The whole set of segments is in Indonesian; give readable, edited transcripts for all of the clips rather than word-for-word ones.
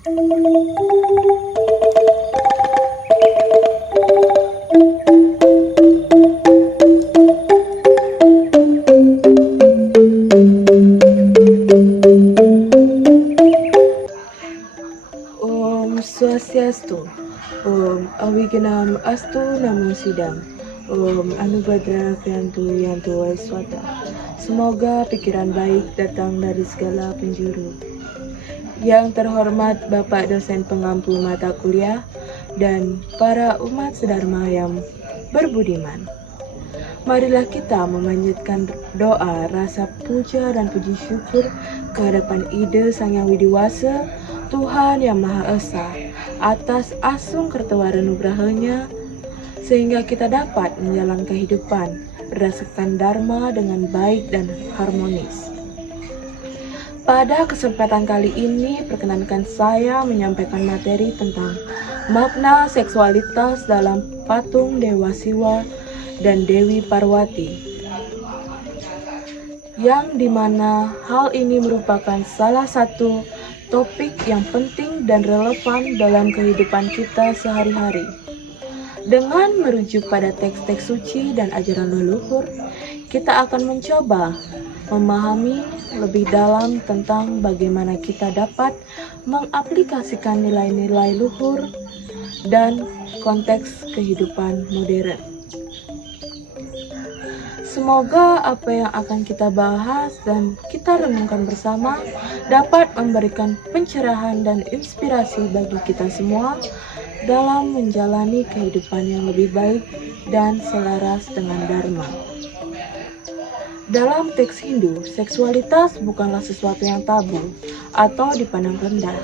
Om Swastiastu. Om Awigenam Astu Namo Sidam. Om Anubhadra Kriyantu Yantu Waiswata. Semoga pikiran baik datang dari segala penjuru. Yang terhormat Bapak dosen pengampu mata kuliah dan para umat sedharma yang berbudiman. Marilah kita memanjatkan doa rasa puja dan puji syukur kehadapan Ide Sang Yang Widiwasa, Tuhan Yang Maha Esa, atas asung kertawara nugrahanya, sehingga kita dapat menjalani kehidupan berdasarkan Dharma dengan baik dan harmonis. Pada kesempatan kali ini, perkenankan saya menyampaikan materi tentang makna seksualitas dalam patung Dewa Siwa dan Dewi Parwati, yang dimana hal ini merupakan salah satu topik yang penting dan relevan dalam kehidupan kita sehari-hari. Dengan merujuk pada teks-teks suci dan ajaran leluhur, kita akan mencoba memahami lebih dalam tentang bagaimana kita dapat mengaplikasikan nilai-nilai luhur dan konteks kehidupan modern. Semoga apa yang akan kita bahas dan kita renungkan bersama dapat memberikan pencerahan dan inspirasi bagi kita semua dalam menjalani kehidupan yang lebih baik dan selaras dengan Dharma. Dalam teks Hindu, seksualitas bukanlah sesuatu yang tabu atau dipandang rendah.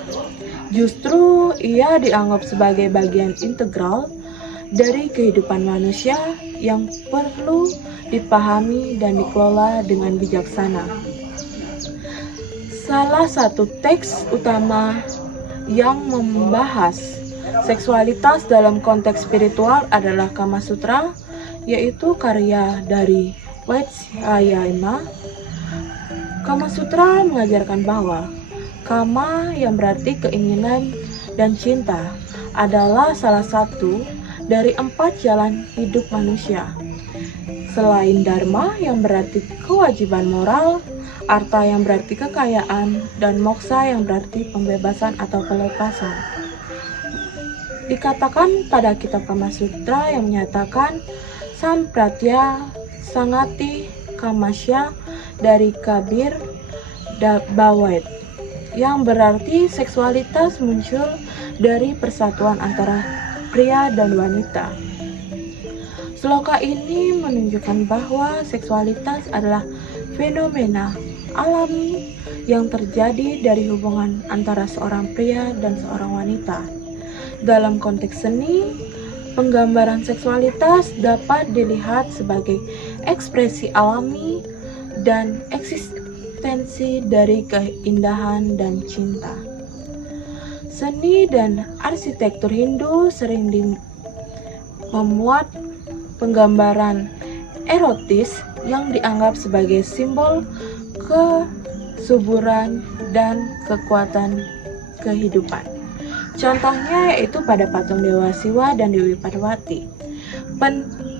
Justru ia dianggap sebagai bagian integral dari kehidupan manusia yang perlu dipahami dan dikelola dengan bijaksana. Salah satu teks utama yang membahas seksualitas dalam konteks spiritual adalah Kama Sutra, yaitu karya dari Vatsyayana. Kama Sutra mengajarkan bahwa kama, yang berarti keinginan dan cinta, adalah salah satu dari 4 jalan hidup manusia. Selain dharma yang berarti kewajiban moral, arta yang berarti kekayaan, dan moksa yang berarti pembebasan atau pelepasan. Dikatakan pada kitab Kama Sutra yang menyatakan Sampratya Sangati Kamasya dari Kabir Bawet, yang berarti seksualitas muncul dari persatuan antara pria dan wanita. Sloka ini menunjukkan bahwa seksualitas adalah fenomena alami yang terjadi dari hubungan antara seorang pria dan seorang wanita. Dalam konteks seni, penggambaran seksualitas dapat dilihat sebagai ekspresi alami dan eksistensi dari keindahan dan cinta. Seni dan arsitektur Hindu sering memuat penggambaran erotis yang dianggap sebagai simbol kesuburan dan kekuatan kehidupan. Contohnya yaitu pada patung Dewa Siwa dan Dewi Parwati.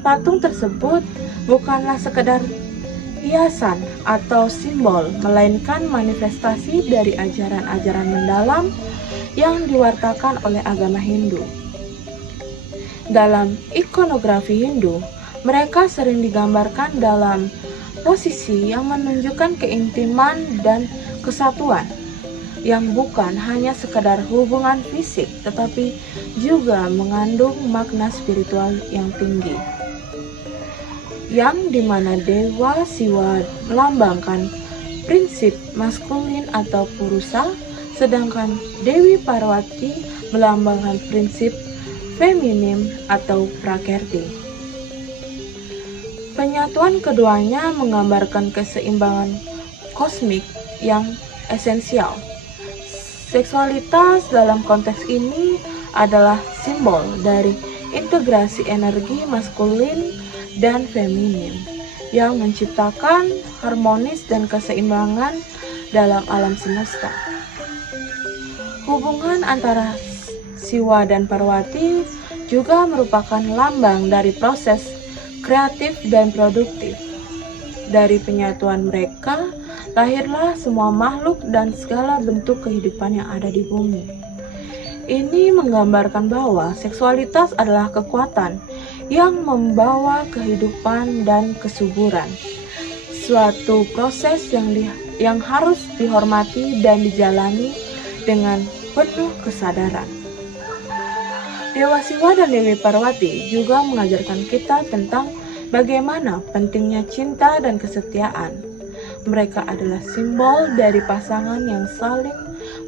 Patung tersebut bukanlah sekedar hiasan atau simbol, melainkan manifestasi dari ajaran-ajaran mendalam yang diwartakan oleh agama Hindu. Dalam ikonografi Hindu, mereka sering digambarkan dalam posisi yang menunjukkan keintiman dan kesatuan, yang bukan hanya sekedar hubungan fisik, tetapi juga mengandung makna spiritual yang tinggi. Yang dimana Dewa Siwa melambangkan prinsip maskulin atau purusa, sedangkan Dewi Parwati melambangkan prinsip feminim atau prakerti. Penyatuan keduanya menggambarkan keseimbangan kosmik yang esensial. Seksualitas dalam konteks ini adalah simbol dari integrasi energi maskulin dan feminin yang menciptakan harmonis dan keseimbangan dalam alam semesta. Hubungan antara Siwa dan Parwati juga merupakan lambang dari proses kreatif dan produktif. Dari penyatuan mereka, lahirlah semua makhluk dan segala bentuk kehidupan yang ada di bumi. Ini menggambarkan bahwa seksualitas adalah kekuatan yang membawa kehidupan dan kesuburan. Suatu proses yang harus dihormati dan dijalani dengan penuh kesadaran. Dewa Siwa dan Dewi Parwati juga mengajarkan kita tentang bagaimana pentingnya cinta dan kesetiaan. Mereka adalah simbol dari pasangan yang saling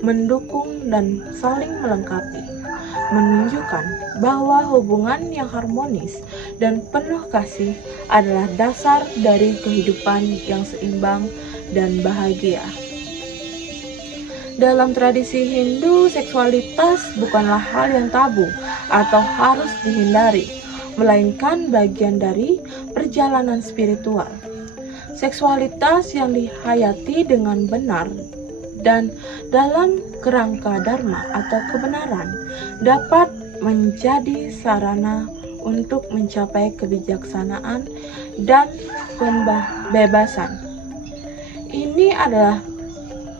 mendukung dan saling melengkapi, menunjukkan bahwa hubungan yang harmonis dan penuh kasih adalah dasar dari kehidupan yang seimbang dan bahagia. Dalam tradisi Hindu, seksualitas bukanlah hal yang tabu atau harus dihindari, melainkan bagian dari perjalanan spiritual. Seksualitas yang dihayati dengan benar dan dalam kerangka dharma atau kebenaran dapat menjadi sarana untuk mencapai kebijaksanaan dan pembebasan. Ini adalah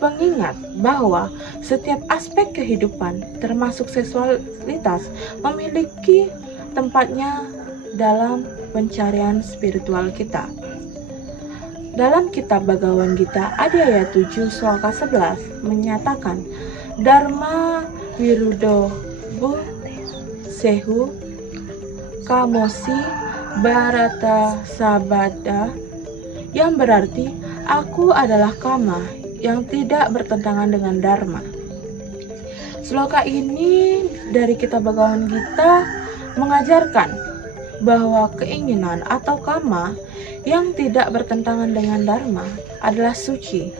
pengingat bahwa setiap aspek kehidupan, termasuk seksualitas, memiliki tempatnya dalam pencarian spiritual kita. Dalam kitab Bhagavad Gita Adhyaya 7 Sloka 11 menyatakan Dharma Viruddho Bu Sehu Kamosi Bharata Sabada, yang berarti aku adalah kama yang tidak bertentangan dengan dharma. Sloka ini dari kitab Bhagavad Gita mengajarkan bahwa keinginan atau kama yang tidak bertentangan dengan dharma adalah suci.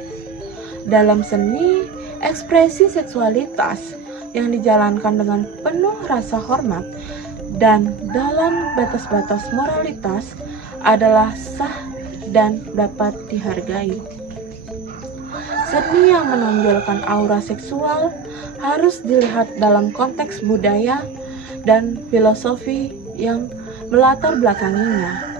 Dalam seni, ekspresi seksualitas yang dijalankan dengan penuh rasa hormat dan dalam batas-batas moralitas adalah sah dan dapat dihargai. Seni yang menonjolkan aura seksual harus dilihat dalam konteks budaya dan filosofi yang melatar belakanginya.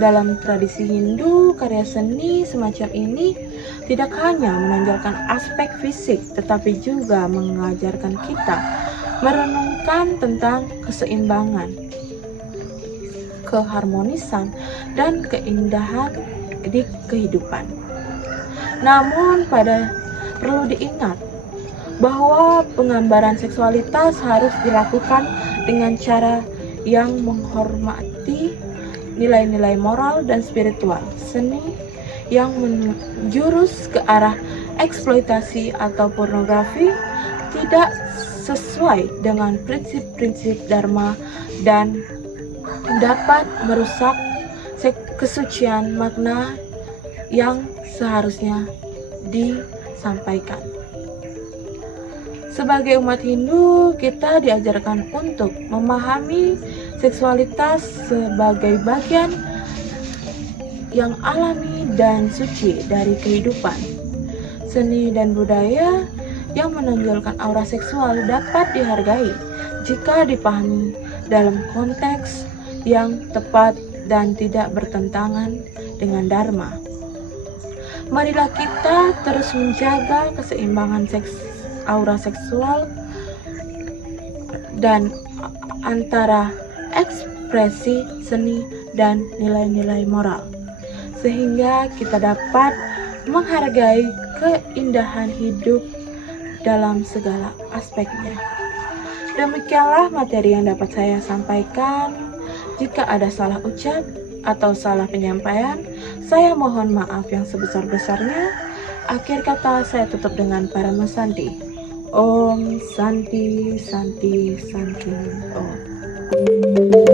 Dalam tradisi Hindu, karya seni semacam ini tidak hanya menonjolkan aspek fisik, tetapi juga mengajarkan kita merenungkan tentang keseimbangan, keharmonisan, dan keindahan di kehidupan. Namun, perlu diingat bahwa penggambaran seksualitas harus dilakukan dengan cara yang menghormati nilai-nilai moral dan spiritual. Seni yang menjurus ke arah eksploitasi atau pornografi tidak sesuai dengan prinsip-prinsip dharma dan dapat merusak kesucian makna yang seharusnya disampaikan. Sebagai umat Hindu, kita diajarkan untuk memahami seksualitas sebagai bagian yang alami dan suci dari kehidupan. Seni dan budaya yang menonjolkan aura seksual dapat dihargai jika dipahami dalam konteks yang tepat dan tidak bertentangan dengan dharma. Marilah kita terus menjaga keseimbangan aura seksual dan antara ekspresi seni dan nilai-nilai moral, sehingga kita dapat menghargai keindahan hidup dalam segala aspeknya. Demikianlah materi yang dapat saya sampaikan. Jika ada salah ucap atau salah penyampaian, saya mohon maaf yang sebesar-besarnya. Akhir kata saya tutup dengan Parama Santi. Om Santi Santi Santi Om.